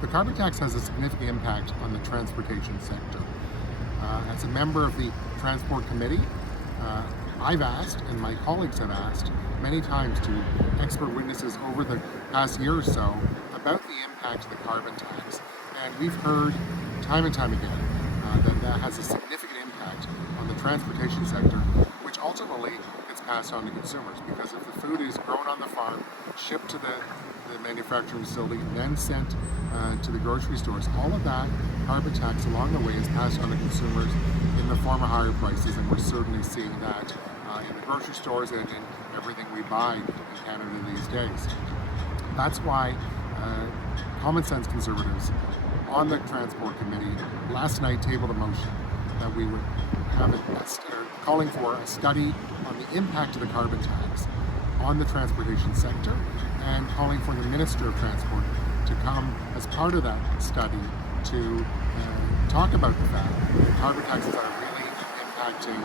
The carbon tax has a significant impact on the transportation sector. As a member of the Transport Committee, I've asked, and my colleagues have asked, many times to expert witnesses over the past year or so about the impact of the carbon tax. And we've heard time and time again that has a significant impact on the transportation sector, which ultimately gets passed on to consumers. Because if the food is grown on the farm, shipped to the manufacturing facility, then sent to the grocery stores, all of that carbon tax along the way is passed on to consumers in the form of higher prices, and we're certainly seeing that in the grocery stores and in everything we buy in Canada these days. That's why common sense conservatives on the Transport Committee last night tabled a motion that we would have calling for a study on the impact of the carbon tax on the transportation sector, and calling for the Minister of Transport to come as part of that study to talk about the fact that carbon taxes are really impacting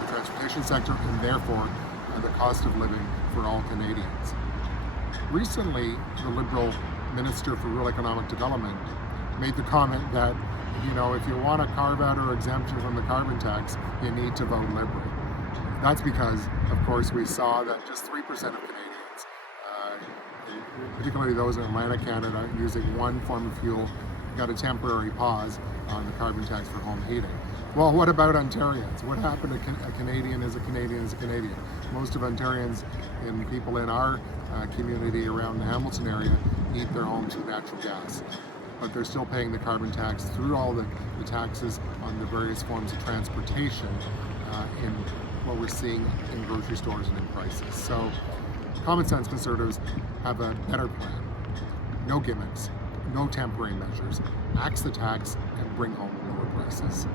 the transportation sector and therefore the cost of living for all Canadians. Recently, the Liberal Minister for Rural Economic Development made the comment that, if you want a carve out or exemption from the carbon tax, you need to vote Liberal. That's because, of course, we saw that just 3% of Canadians, particularly those in Atlantic Canada, using one form of fuel, got a temporary pause on the carbon tax for home heating. Well, what about Ontarians? What happened to a Canadian is a Canadian is a Canadian? Most of Ontarians and people in our community around the Hamilton area heat their homes with natural gas, but they're still paying the carbon tax through all the taxes on the various forms of transportation in what we're seeing in grocery stores and in prices. So common sense conservatives have a better plan. No gimmicks, no temporary measures. Axe the tax and bring home lower prices.